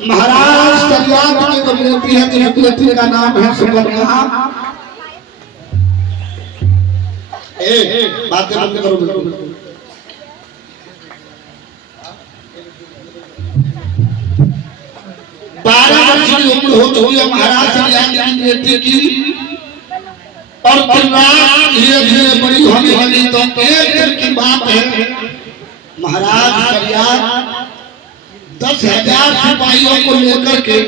महाराज सरियात की जो बेटी है, जिस बेटी का नाम है सुकन्या। बातें बंद करो बिल्कुल। 12 वर्ष की उम्र हो चुकी है महाराज सरियात की बेटी की, और धीरे धीरे बड़ी होने लगी। तो एक दिन की बात है, महाराज सरियात 10,000 सिपाहियों को लेकर के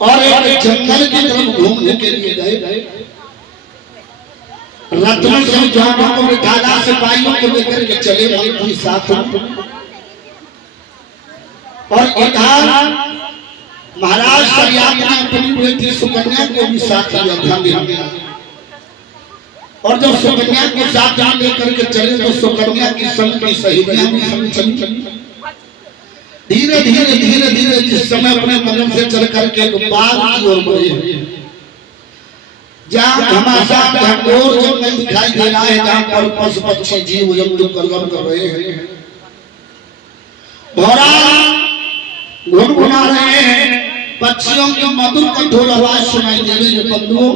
और एक जंगल की तरफ घूमने के लिए गए। रत्न से जानों को बिठाला, सिपाहियों को लेकर के चले गए अपने साथ। और इधर महाराज सरियात ने अपनी बेटी सुकन्या को भी साथ लिया था। और जब सुकन्या को साथ लेकर के चले तो सुकन्या की संग की सहेलियां भी संग चली। धीरे धीरे धीरे धीरे जिस समय अपने कदम से चल करके बाग की ओर बढ़े, जहाँ घमासान घनघोर जंगल दिखाई दे रहा है, जहाँ पर पशु पक्षी जीव जंतु कलरव कर रहे हैं, भौरा गुनगुना रहे हैं, पक्षियों की मधुर कठोर आवाज सुनाई दे रही है। बंधुओं,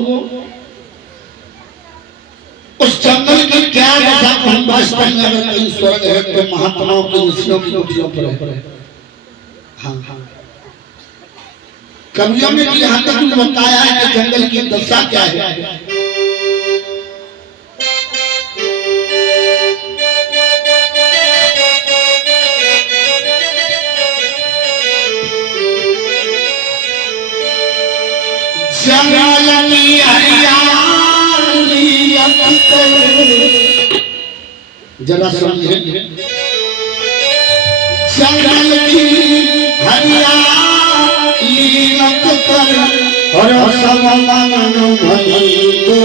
उस जंगल की क्या दशा हम वास्तव में अगर कहीं स्वर्ग है तो महात्माओं की ऋषियों की कुटियों पर है। हाँ, कवियों ने यहाँ तक बताया है कि जंगल की दशा क्या है। जंगल की हरियाली जरा समझे, जंगल की हरियाली और सब मन भई तो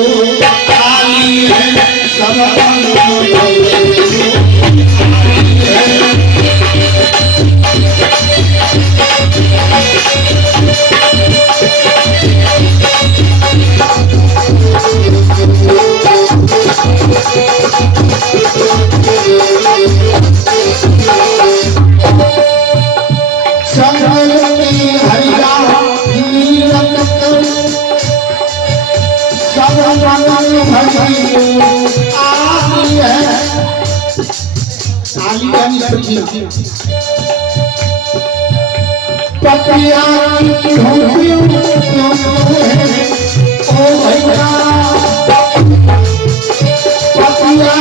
आई है, सब मन भई पतिया की होती ओ भैया, पतिया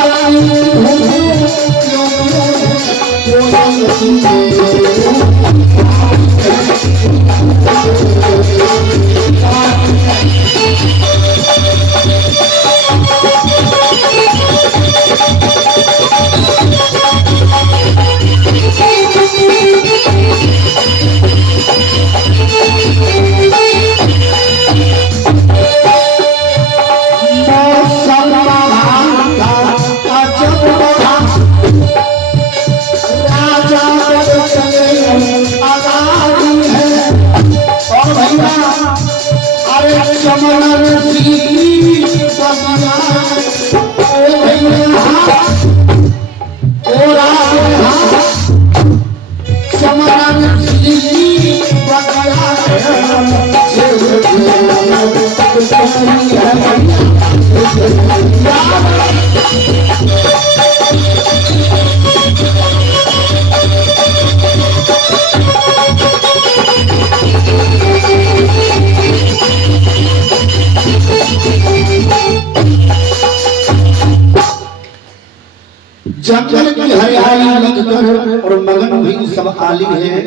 जंगल की हरियाली लगकर और मगन हुई सब आली है,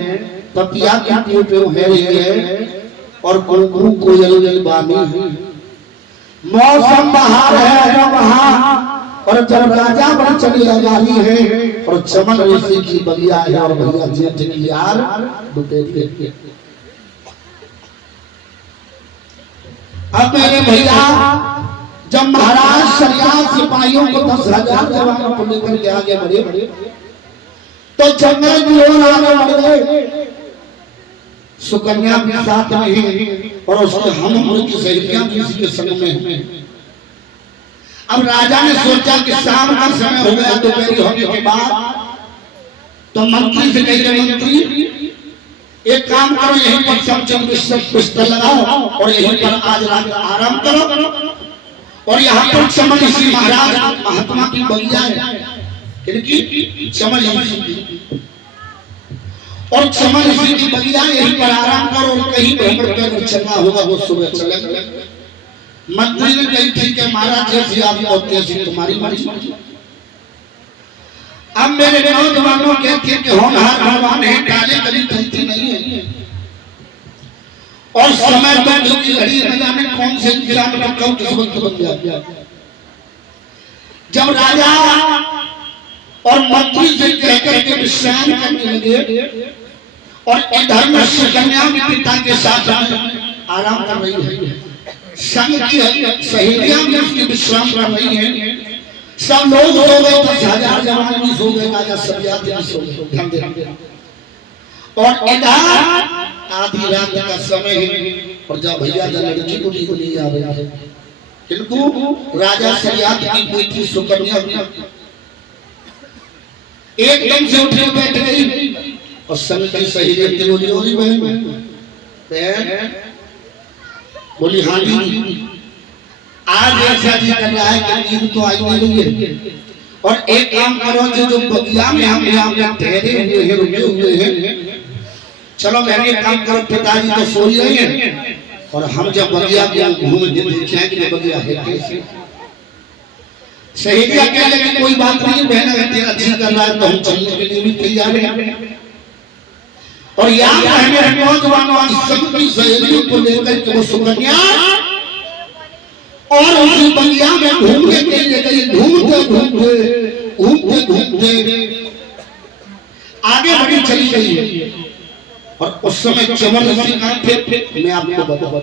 पतिया की टूटे है और कुलकुल कोयल बानी है। मौसम बहार है वहाँ, और जब राजा बन चली आजादी है, और चमन ऋषि की बलिया है, और भैया जेठ की यार दुपहर। अब मेरे भैया जब महाराज सरियात सिपाहियों को 10,000 जवानों को लेकर के आगे बढ़े तो जंगल की ओर आगे बढ़ गए। सुकन्या भी साथ में ही और उसके हम उम्र की सहेलियां भी इसके संग में। अब राजा ने सोचा कि शाम का समय हो गया, दोपहर होने के बाद तो मंत्री से कह रहे, मंत्री एक काम करो, यहीं पर चमचम बिस्तर लगाओ और यहीं पर आज रात आराम करो। और यहाँ पर चमन ऋषि महाराज महात्मा की बगिया है, इनकी चमन ऋषि और चमन ऋषि की बगिया, यहीं पर आराम करो। और कहीं भ्रमण कर चलना होगा वो सुबह चले। मंत्री ने कही ठीक है महाराज, जैसी आप होते हैं तुम्हारी मर्जी। अब मेरे नौजवानों कहते हैं कि होनहार भगवान है, काले कभी गलती नहीं है। और समय तो की घड़ी न जाने कौन से इंसान का कब किस वक्त बन गया। जब राजा और मंत्री से कहकर के विश्राम करने लगे और इधर में सुकन्या भी पिता के साथ आराम कर रही है, संग की सहेलियां भी उसकी विश्राम कर रही हैं, सब लोग सो गए, 10,000 जवान भी सो गए, राजा सब्याती भी सो गए। और इधर आधी रात का समय है और जब भैया लड़की को नहीं आ रहा है, किंतु राजा सब्याती की बेटी सुकन्या एकदम से उठ बैठ गई और संग की सहेली बोली बहन बोली हाँ जी, आज ऐसा जी कर रहा है कि नींद तो आई नहीं है। और एक काम करो, जो बगिया में हम यहाँ पे ठहरे हुए हैं, रुके हुए हैं, चलो मैंने एक काम करो, पिताजी तो सो ही रहे हैं और हम जब बगिया घूम देखें कि बगिया है कैसे। सहेलियां कह लगी कोई बात नहीं बहन, अगर तेरा जी कर रहा है तो हम चलने के लिए भी तैयार हैं। और यहाँ रहने नौजवानों आज सबकी सहेलियों को लेकर के वो सुकन्या और उसी बगिया में घूमने के लिए गई। घूमते आगे बढ़ी चली गई है। और उस समय चमन ऋषि कहाँ थे मैं आपको बताऊं।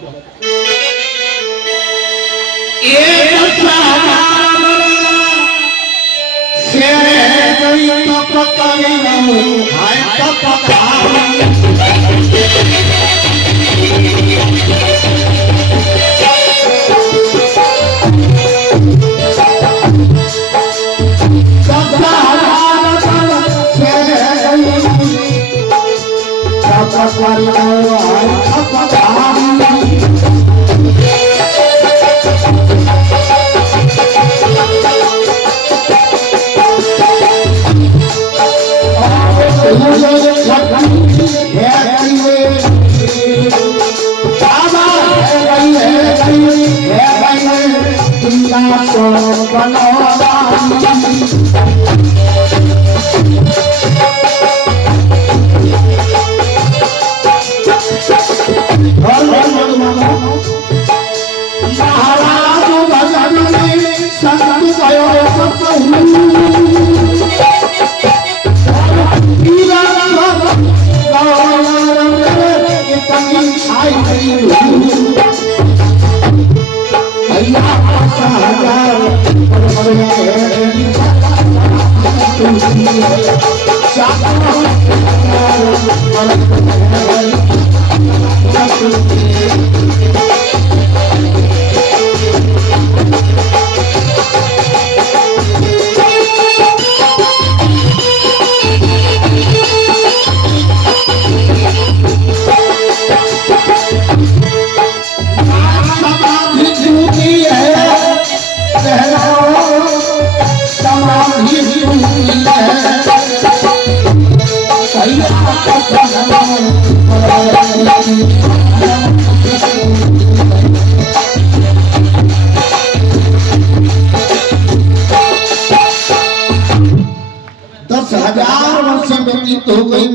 हो गई।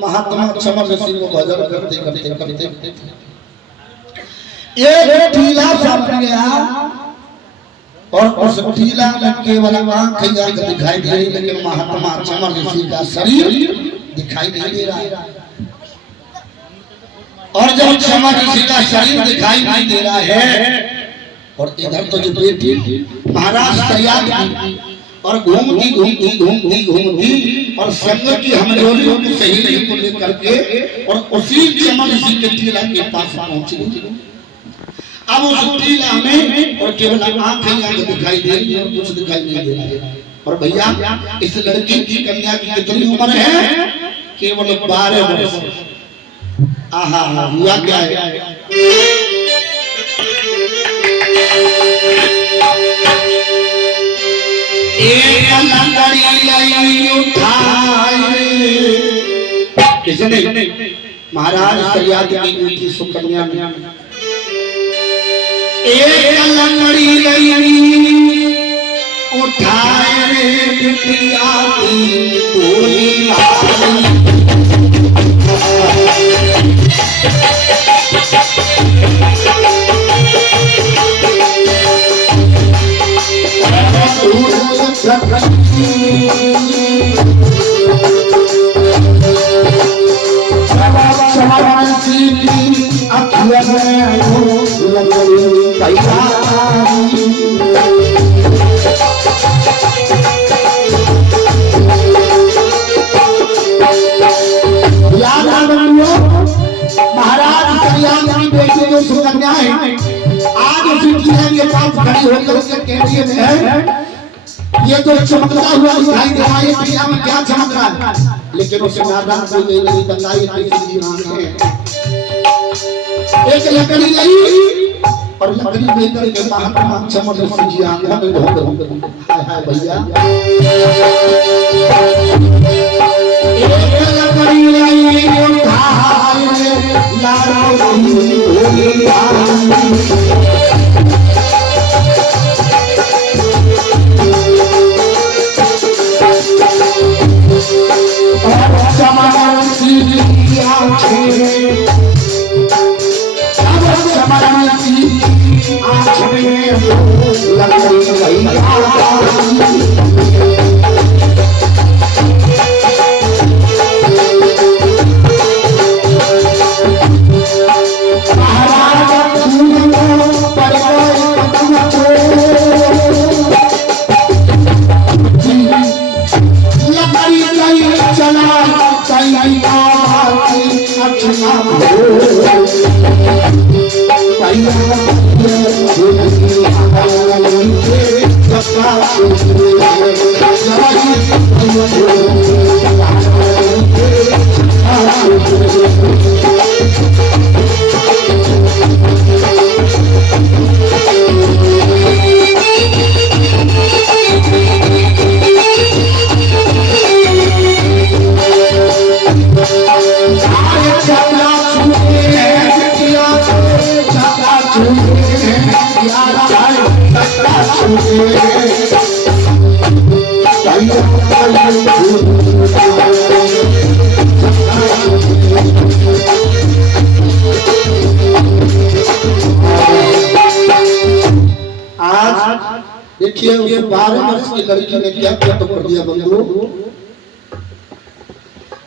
महात्मा चमन ऋषि को भजन करते करते करते एक टीला सामने गया और उस टीला में केवल आंख दिखाई दे रही, लेकिन महात्मा चमन ऋषि का शरीर दिखाई नहीं दे रहा है। और जब चमन ऋषि का शरीर दिखाई नहीं दे रहा है और इधर तो जो बेटी महाराज तैयार थी और घूमती घूमती घूमती घूमती और संग की हमलोलियों की सहेलियों को लेकर के और उसी चमन ऋषि के टीला के पास पहुंची। अब उस टीला में और केवल आंखें दिखाई दे रही है और कुछ दिखाई नहीं दे रहा है। और भैया इस लड़की की कन्या की कितनी उम्र है? केवल 12 वर्ष। आहा हुआ क्या है? एक लकड़ी उठाए किसने? महाराज सरियाद की मीठी सुकन्या ने एक लकड़ी उठाए रे बिटिया की गोली ये तो चमकता हुआ दिखाई दे रहा है, दुनिया में क्या चमक रहा है, लेकिन उसे नादान कोई नहीं बताई एक लकड़ी नहीं और लकड़ी लेकर के महात्मा चमक जी आंखों में ढोक हाय हाय भैया एक लकड़ी नहीं उठाए लारो देखिए उस 12 वर्ष की लड़की ने क्या क्या तो कर दिया बंधु,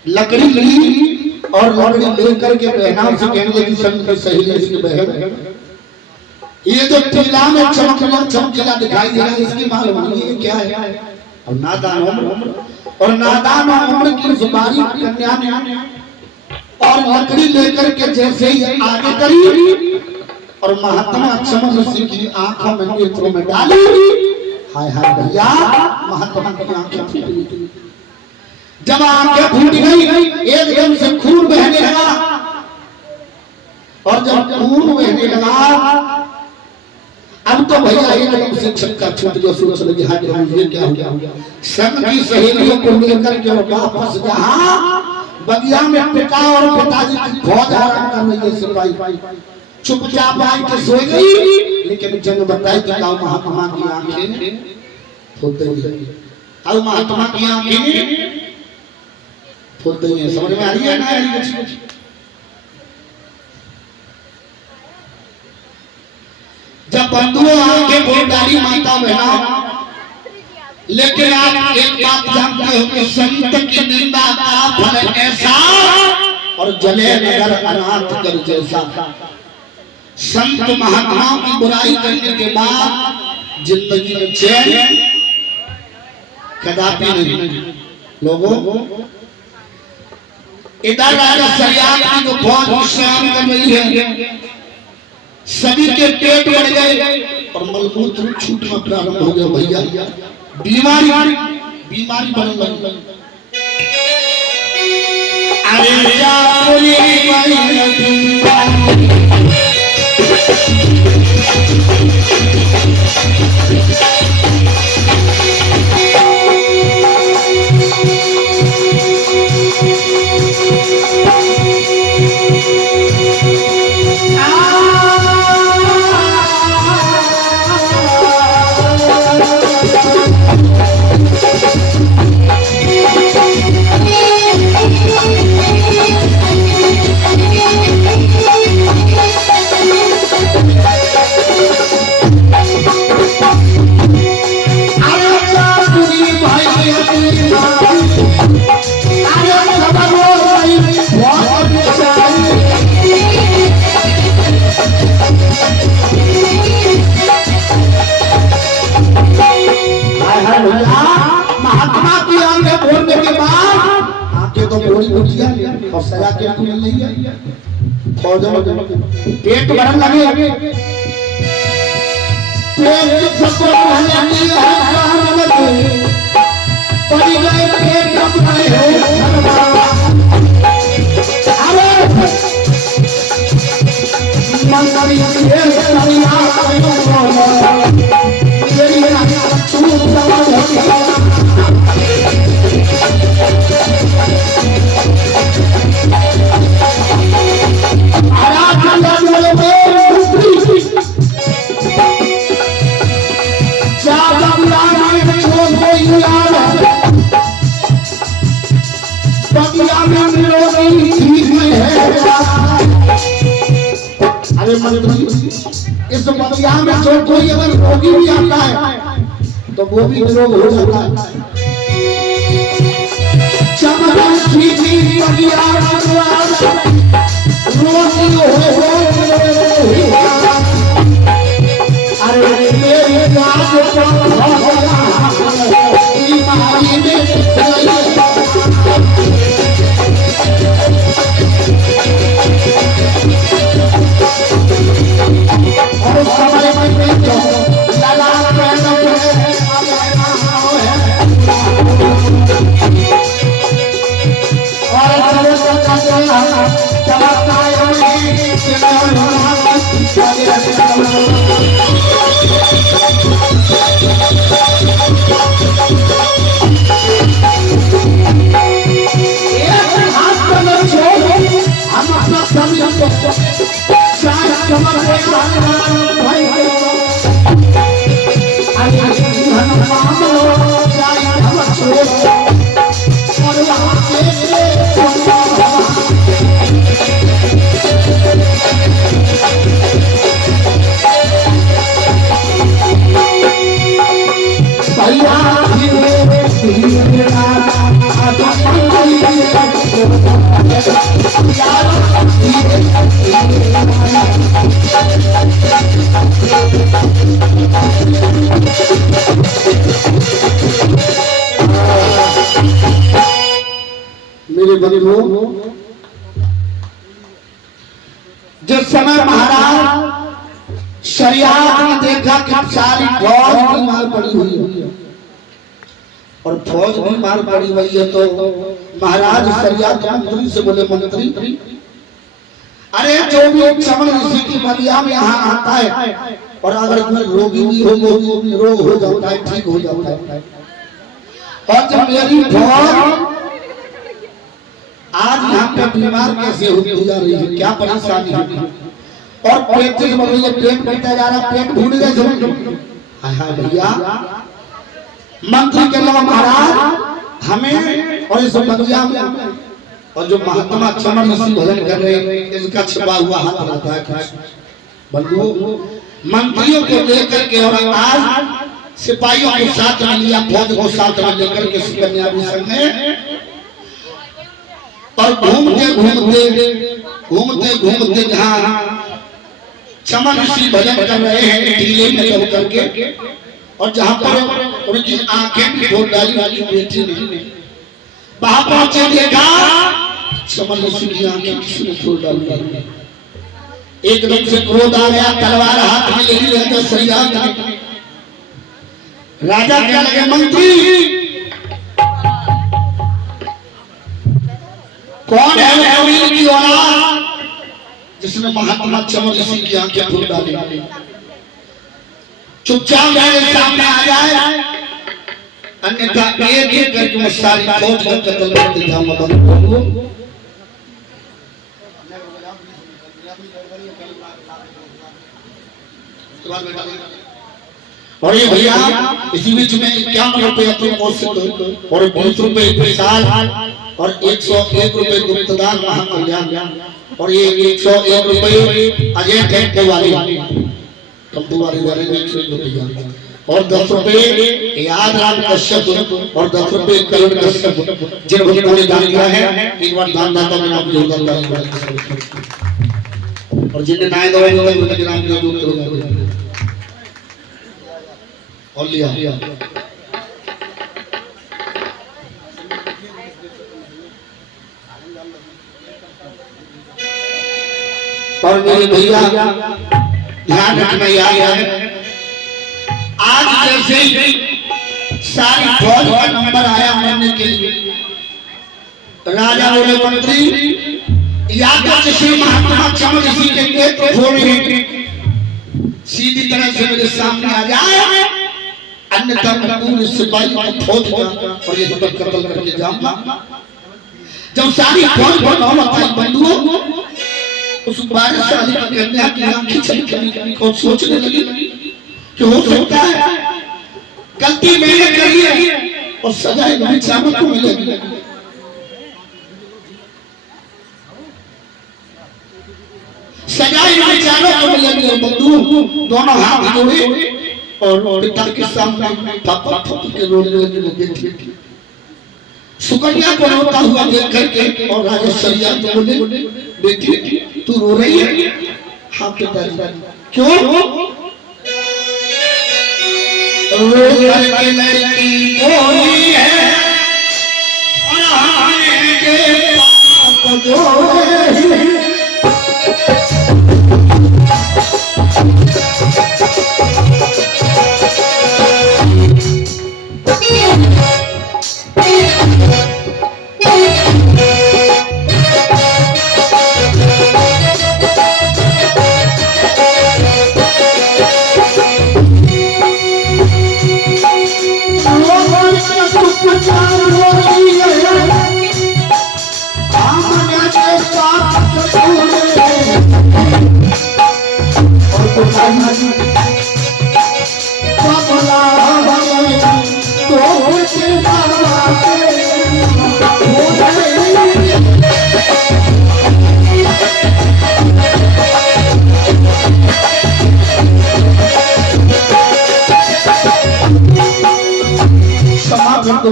लकड़ी ली और लकड़ी लेकर के पहना उसे कहने लगी संत की सहेली इसकी बहन, ये जो टीला में चमकीला दिखाई दे रहा है इसकी मालूम नहीं ये क्या है। और नादान उम्र और नादान उम्र की जुबानी कन्या ने और लकड़ी लेकर के जैसे ही आगे करी और महात्मा चमक ऋषि की आंखों में नेत्रों में डाली, हाय हाय भैया महात्मा की आंखें फूटी। जब आंखें फूट गई एकदम से खून बहने लगा और जब खून बहने लगा अब तो भैया एकदम से छक्का छूट गया, सोच लगी हाय ये क्या हो गया। संग की सहेलियों को लेकर के वापस जहां बगिया में पिता और पिताजी की फौज आराम कर रही है, सिपाही चुपचाप आके सो गई, लेकिन जब बताई कि महात्मा की आंखें फूट गई। अब महात्मा की आंखें फूट गई है, समझ में आ रही है ना? जब बंधुओं आंखें फूट डाली माता बहना, लेकिन आप एक बात जानते हो कि संत की निंदा का फल ऐसा और जले नगर अनाथ कर जैसा। संत महात्माओं की बुराई करने के बाद जिंदगी में चैन कदापि नहीं। लोगों इधर राजा सरियाद की जो फौज विश्राम कर रही है, सभी के पेट बढ़ गए और मलमूत्र छूटना प्रारंभ हो गया भैया, बीमारी बढ़ने लगी। अरे बोली महात्मा की आंखें खोलने के बाद आंखें तो बोली उठिया और सजा के मिल रही है फौजों पेट भरन लगे पेट सबको कहने है पड़ी गए पेट कब भरे हो अरे मन करी ये सरिया तेरी ना तू समझ अरे मंत्री इस बगिया में जो कोई अगर रोगी भी आता है तो वो भी रोग हो जाता है चमन की बगिया रोगी हो अरे मेरे राज का बीमारी में और समय में जो लला प्रेम और चलो का चमत्कार हम अपना मेरे बंधुओं जिस समय महाराज शरियात ने देखा कि सारी फौज बीमार पड़ी हुई है और फौज बीमार पड़ी हुई है तो महाराज शरियात मंत्री से बोले मंत्री अरे जो भी चमन ऋषि की बगिया में यहाँ आता है और अगर कोई रोगी भी हो रोग हो जाता है ठीक हो जाता है और जब मेरी फौज आज यहाँ पे बीमार कैसे होती जा रही है क्या परेशानी है और पेट से पेट बढ़ता जा रहा पेट भूल गए हाय हाय भैया मंत्री के लोग महाराज हमें और इस बगिया में और जो महात्मा चमन ऋषि भजन कर रहे हैं इनका छिपा हुआ हाथ रहता है बंधुओं मंत्रियों को लेकर के और आज सिपाहियों को साथ में लिया फौज को साथ में लेकर के सुकन्या भी संग में और घूमते घूमते जहाँ चमन ऋषि भजन कर रहे हैं टीले में चल करके और जहाँ पर उनकी आंखें भी खोल डाली वाली बेटी ने वहां पहुंचे देखा चमन ऋषि की आंखें किसने खोल डाली एकदम से क्रोध आ गया तलवार हाथ में ले लिया तो सरिया राजा क्या लगे मंत्री कौन है औलाद जिसने महात्मा चमन ऋषि की आंखें खोल डाली, चुपचाप मेरे सामने आ जाए, अन्यथा एक एक करके मैं सारी फौज का कत्ल करते जाऊंगा। बंधुओं और ये भैया इसी बीच में 51 रुपए अपनी ओर से और 20 रुपए विशाल और 101 रुपए गुप्तदान महाकल्याण और ये 101 रुपए अजय टेंट वाले कंपनी वाले वाले 101 रुपया और 10 रुपए याद राम कश्यप और 10 रुपए करण कश्यप जिन भक्तों ने दान दिया है एक बार दानदाता में नाम जोड़कर और जिन्हें नाय दवाई उनके नाम जोड़ करो और लिया और मेरे भैया ध्यान रखना याद है, आज जैसे सारी फौज का नंबर आया मरने के लिए, राजा बोले मंत्री या तो किसी महात्मा चमन ऋषि के नेत्र खोल सीधी तरह से मेरे सामने आ जाए, अन्यथा मैं पूरे सिपाही को फौज और ये सब कत्ल करके जाऊंगा। जब सारी फौज को नौबत आई बंधुओं, उस बारिश का कन्या की आंखें चली और सोचने लगी कि हो सकता है गलती मैंने करी है और सजा मेरे चामत को मिलेगी। सजाए मेरे चामत को मिलेगी। और बंधुओं दोनों हाथ जोड़े और पिता के सामने थप्पड़ के रोने लगे। सुकन्या को रोता हुआ देख करके और राजा सरिया को बोले बेटी तू रो रही है? हाँ पिताजी। क्यों? रो करके लड़की बोली है और हमें के पाप जोड़े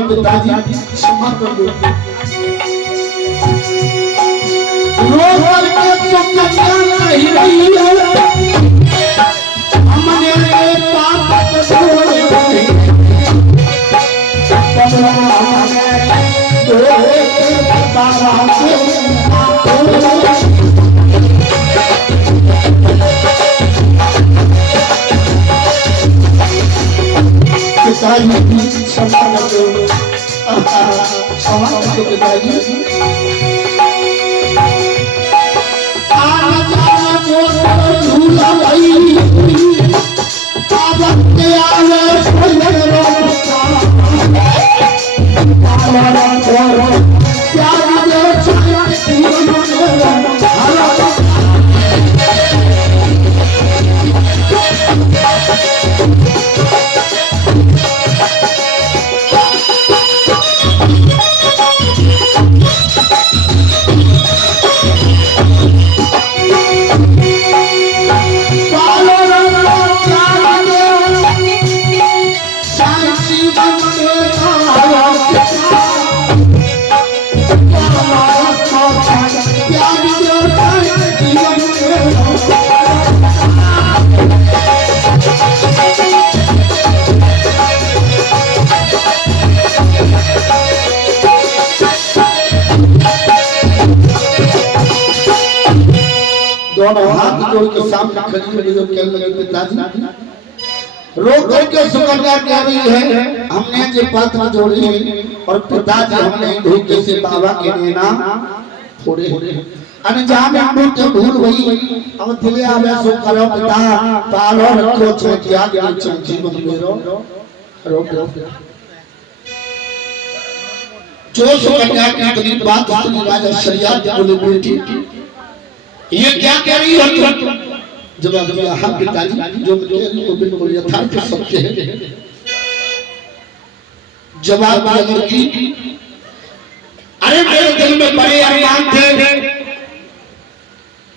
पिताजी क्षमा कर दो। रोज के चुप नहीं रही है, हमने पाप छोड़े पिताजी क्षमा कर दो। क्षमा कर दो पिताजी। झूला भाई दोनों हाथ जोड़ के सामने खड़ी खड़ी जो कहने लगी पिताजी रो करके सुकन्या कह रही है हमने जो पत्र जोड़ी और पिताजी हमने धोखे से बाबा के देना थोड़े अनजान में तो भूल हुई अब दिले आवे सो करो पिता पालो रखो छे क्या ज्ञान जीवन मेरो रो जो सो कन्या की इतनी बात सुनी राजा शरियात बोले बेटी ये क्या कह रही हो तुम जवाब दिया हाँ पिताजी जो कह रही हो बिल्कुल यथार्थ सत्य है जवाब दिया लड़की अरे मेरे दिल में बड़े अरमान थे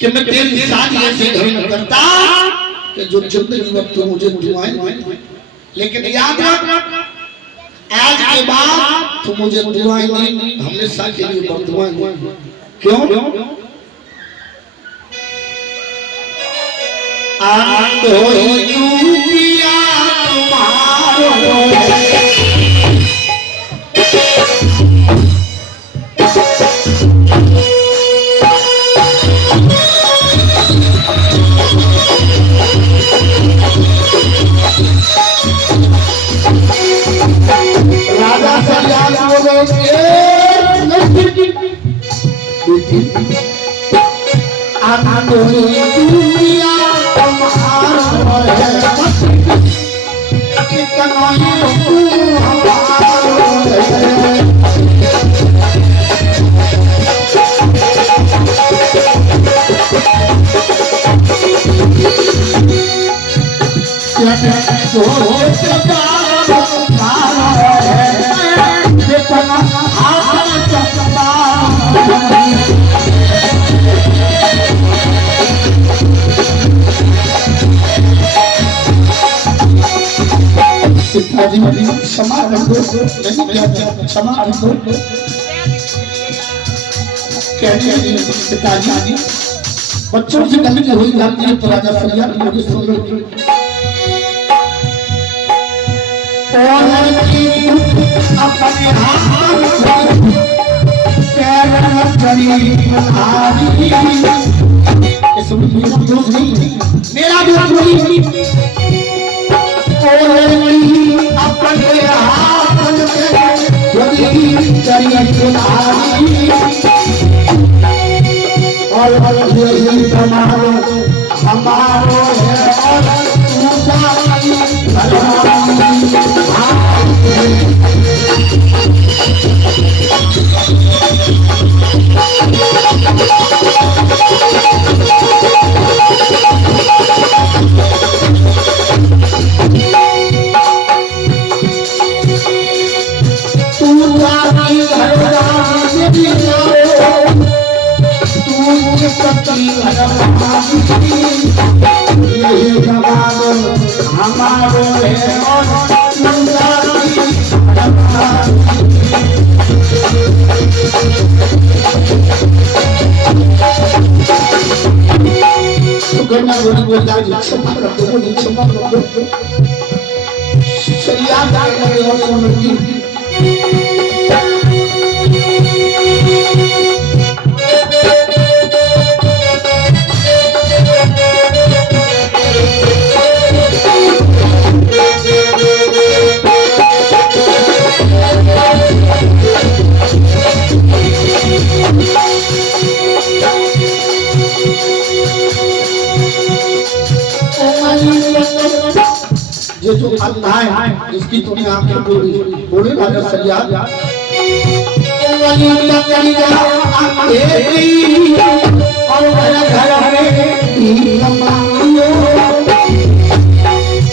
कि मैं तेरी शादी ऐसे घर में करता कि जो जिंदगी में तू मुझे दुआएं लेकिन याद रख आज के बाद तू मुझे दुआएं नहीं हमेशा के लिए बददुआएं क्यों आंध होई किया तुम्हारो राजा सरियात बोले आनंद दुनिया तुम्हारा है कितना तू हमारा है क्षमा पिताजी बच्चों से गलती हुई जाती है तो राजा सरियात मुझे सुन लो अपने हाथ मेरा दोस्त नहीं अपने हाथ और हमारो हमारो है ये जो अन्याय है इसकी तुम्हें आंखें बोले राजा सरियात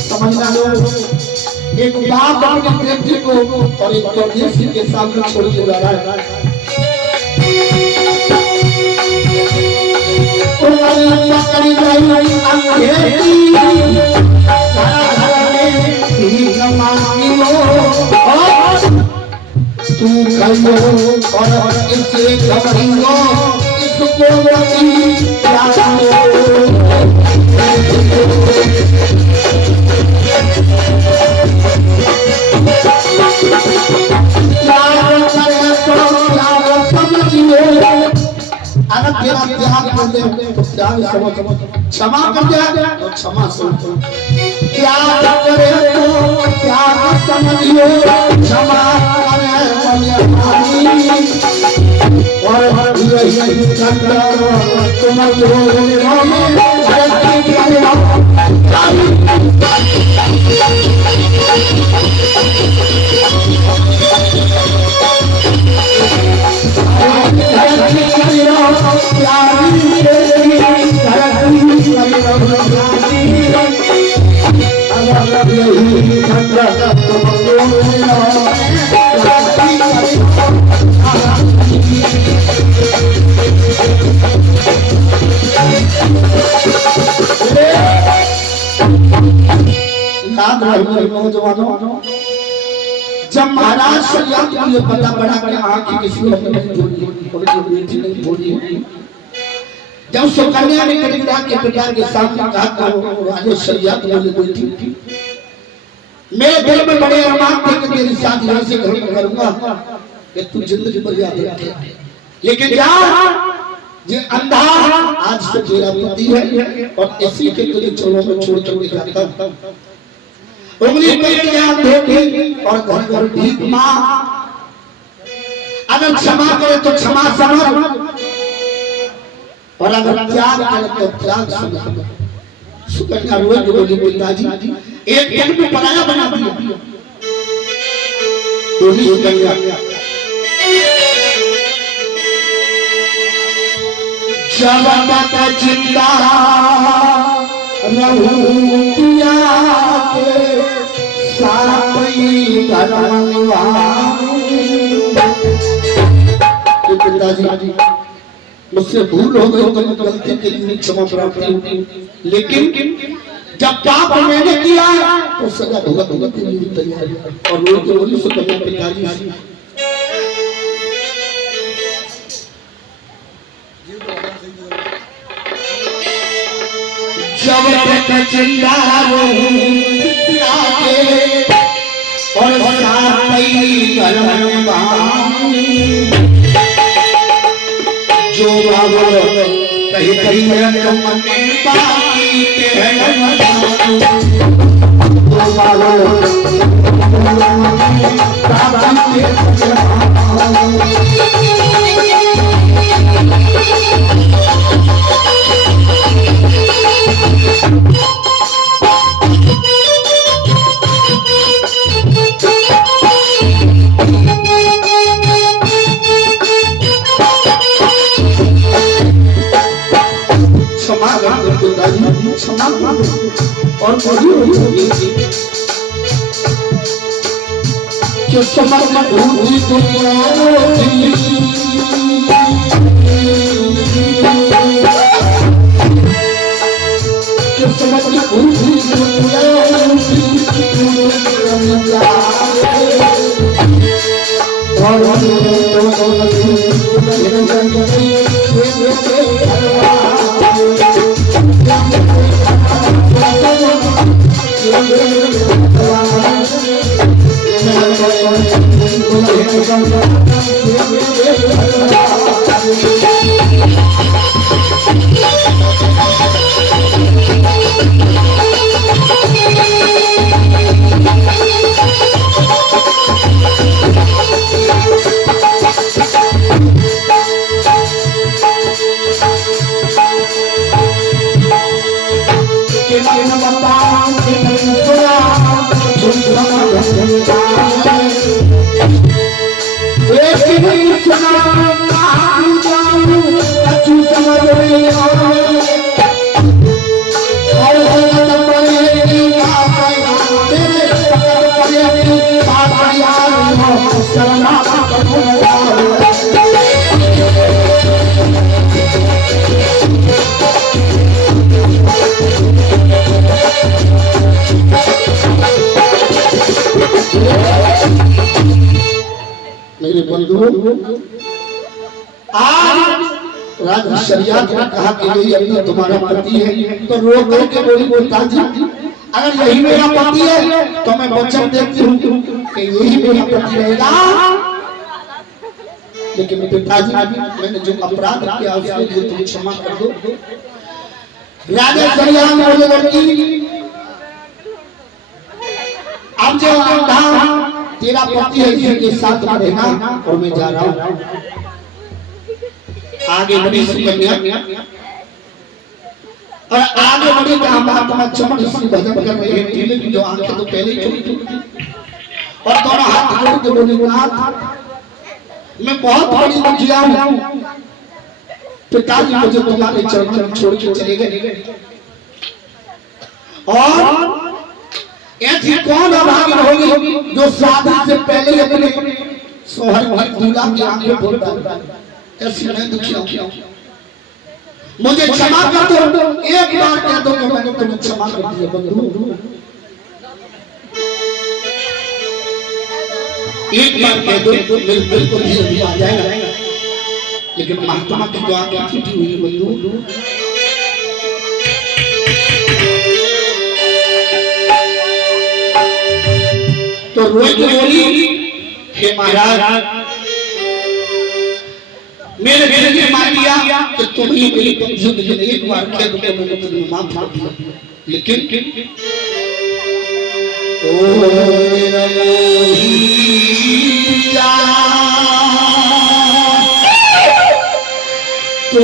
समझना लो एक बाप अपने बेटे को और एक परदेसी के सामने छोड़ के जा रहा है तू कहियो और इससे घबरियो इसको मोती अगर तेरा त्याग कर दे तो त्याग समझ क्षमा कर दे तो क्षमा समझ त्याग करे तो त्याग समझियो क्षमा करे और नौजवानों, जब महाराज सैयद को ये पता पड़ा कि आंखें किसी ने नहीं बोली, जब सुकन्या ने कन्या के पिता के सामने कहा तो राजा सैयद बोले बेटी, मेरे दिल में बड़े अरमान थे कि तेरी शादी ऐसे घर में करूंगा कि तू जिंदगी भर याद रखे, लेकिन जा ये अंधा आज से तेरा पति है और इसी के तुझे चोरों में छोड़ कर जाता हूं। उंगली पे याद होगी और घर घर भीख मां, अगर क्षमा करे तो क्षमा समझ और अगर त्याग करे तो त्याग समझ। सुकन्या रोए बोली पिताजी एक दिन में पराया बना दिया। बोली सुकन्या जब तक जिंदा रहूंगा के साथ ही करवा। पिताजी मुझसे भूल हो गई तो गलती के लिए क्षमा प्रार्थी, लेकिन जब पाप मैंने किया तो सजा भुगतने के लिए तैयार है। और रोज बोली सुकन्या पिताजी जब तक जिंदा रहूंगा और साथ ही करवा। जो बाबा कहीं कहीं तो मन में बाकी है जो बाबा और जो समझ भूली दुनिया जो समझ भूली दुनिया मेरे बंधु आज राजा शरियत ने कहा कि यही तुम्हारा पति है, तो रो करके बोली पिताजी अगर यही मेरा पति है तो मैं वचन देती हूँ कि यही मेरा पति रहेगा। लेकिन पिताजी मैंने जो अपराध किया उसके लिए तुम क्षमा कर दो। राजा शरियत बोले लड़की अब जो अंधा तेरा पति है इसी के साथ रहना और मैं जा रहा हूँ। आगे बढ़ी सुकन्या और आगे बढ़ी महात्मा चमन ऋषि भजन कर रहे थे, लेकिन जो आंखें तो पहले ही खुली थी और दोनों हाथ जोड़ के बोले, नाथ मैं बहुत बड़ी दुखिया हूं, पिताजी मुझे तुम्हारे चरणों में छोड़ के चले गए और ऐसी कौन अभागी होगी जो शादी से पहले अपने सोहर की दूल्हा की आंखें खोलता है। ऐसी मैं दुखिया हूं, मुझे क्षमा कर दो, एक बार कह दो कि मैंने तुम्हें क्षमा कर दिया बंधु, एक बार कह दो तो बिल्कुल ही आ जाएगा। लेकिन महात्मा की जो आंखें फूटी हुई बंधु, तो रोई तो बोली, हे महाराज मेरे दिल ने मान लिया कि तुम ही मेरी बंधु, लेकिन एक बार कह दो कि मैंने तुम्हें माफ कर दिया। लेकिन ओ मेरा तो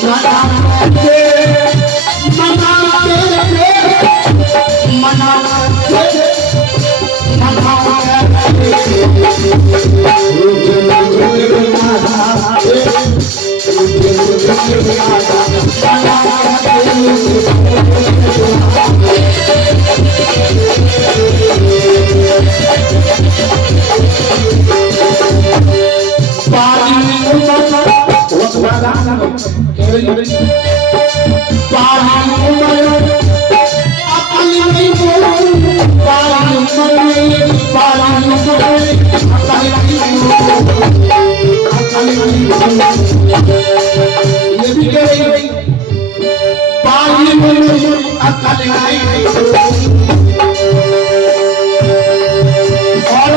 Not ये भी कह रही पानी में अकल आई और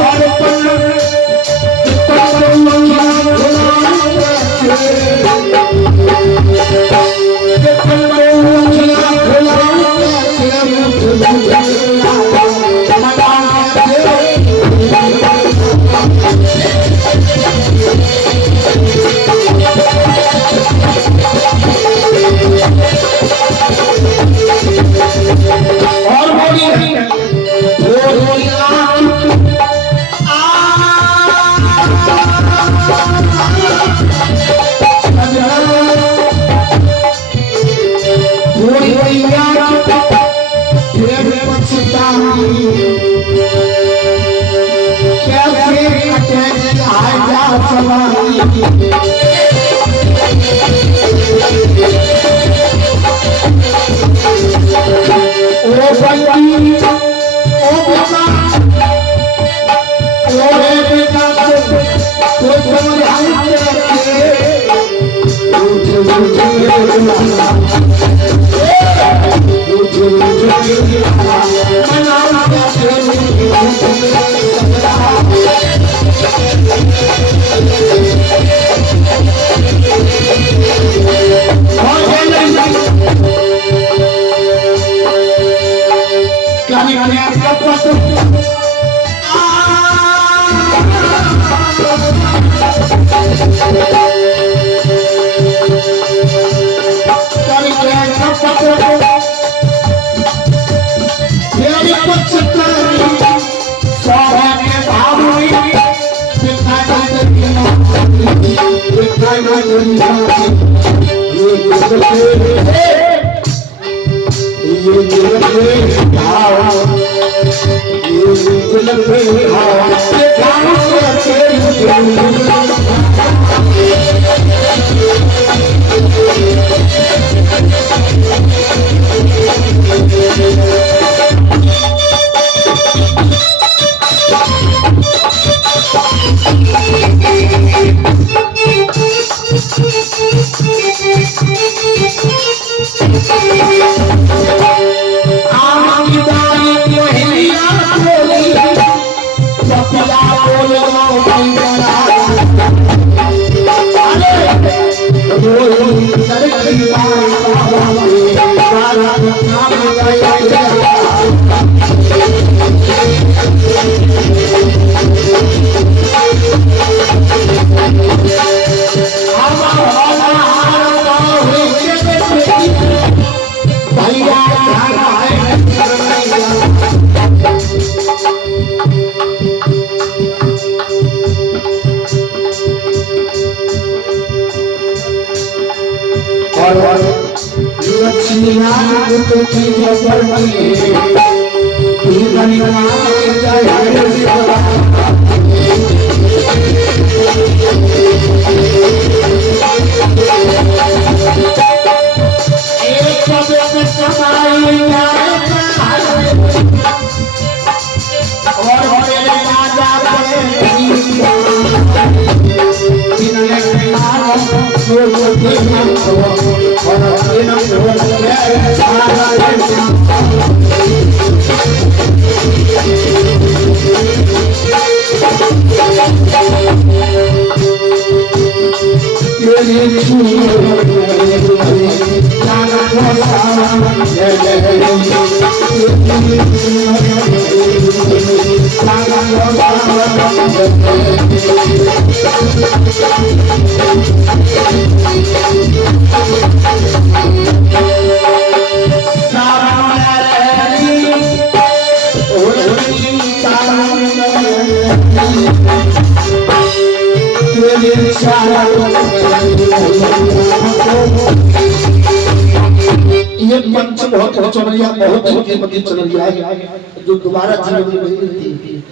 ये मंच बहुत चल रहा बहुत कीमती चल रहा है जो दोबारा जीवन में नहीं मिलती।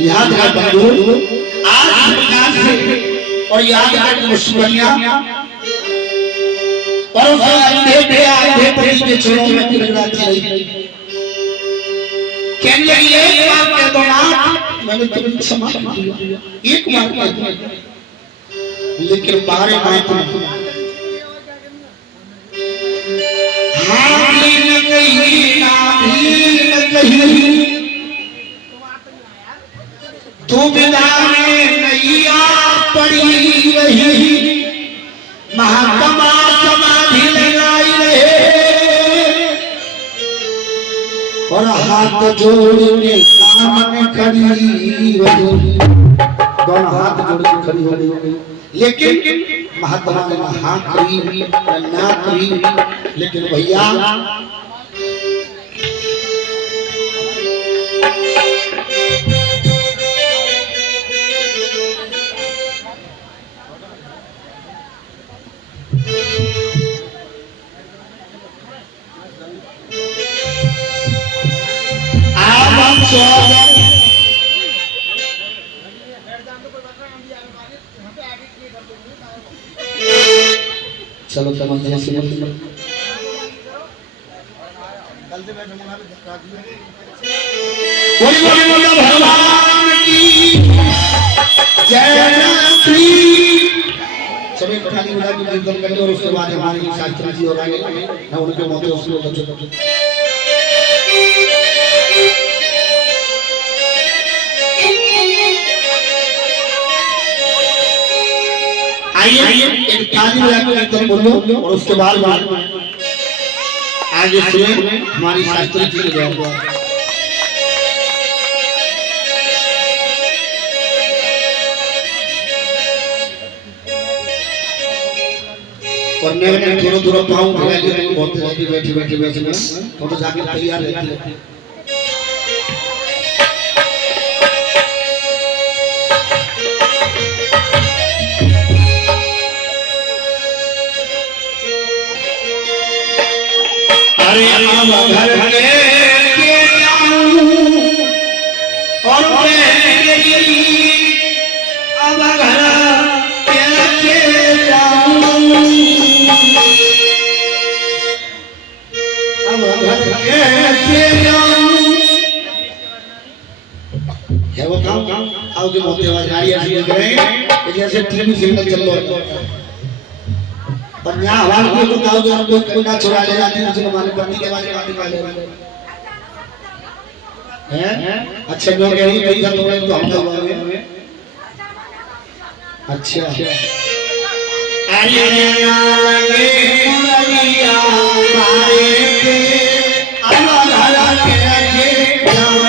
याद है बंधु, आज प्रकार से और याद है मुश्किलियां और उस अंधे पे आधे पति के चरणों में गिड़गिड़ाती रही। कहने लगी एक बार कह दो ना, मैंने तुम्हें क्षमा कर दिया, एक बार कह दो, लेकिन बारे बात में हाँ भी न कही ना भी न कही, तू बिना में नैया पड़ी रही, महात्मा समाधि लगाई रहे और हाथ जोड़ के सामने खड़ी रही, दोनों हाथ जोड़ के खड़ी हो गई। लेकिन महात्मा ने हाँ करी ना करी, लेकिन भैया चलो तमन्ना से बोल भगवान की जय श्री। सभी पठानी बुला के कीर्तन करते और उसके बाद हमारे शास्त्री जी और आगे ना उनके मौके उसको बच्चों आइए एक ताली बजा के कीर्तन बोलो और उसके बाद आगे सुने हमारी शास्त्री जी की जय। और मैं थोड़ा थोड़ा पाऊं बहुत बैठी बैठी तो जाके तैयार रहती है। अरे अब घर के जाऊं और अब घर के जाऊं, अब घर के जाऊं है वो काम आओ के मोटे आवाज आ रही है करें जैसे टीवी सिग्नल चल रहा है पर यहाँ हमारे को गाँव जो कोई ना छोड़ा ले जाती है, हमारे पति के बारे में बात हैं। अच्छा लोग यही कही था तुम्हें तो हम लोग हैं। अच्छा अरे लगे मुरलिया मारे के अमर के जान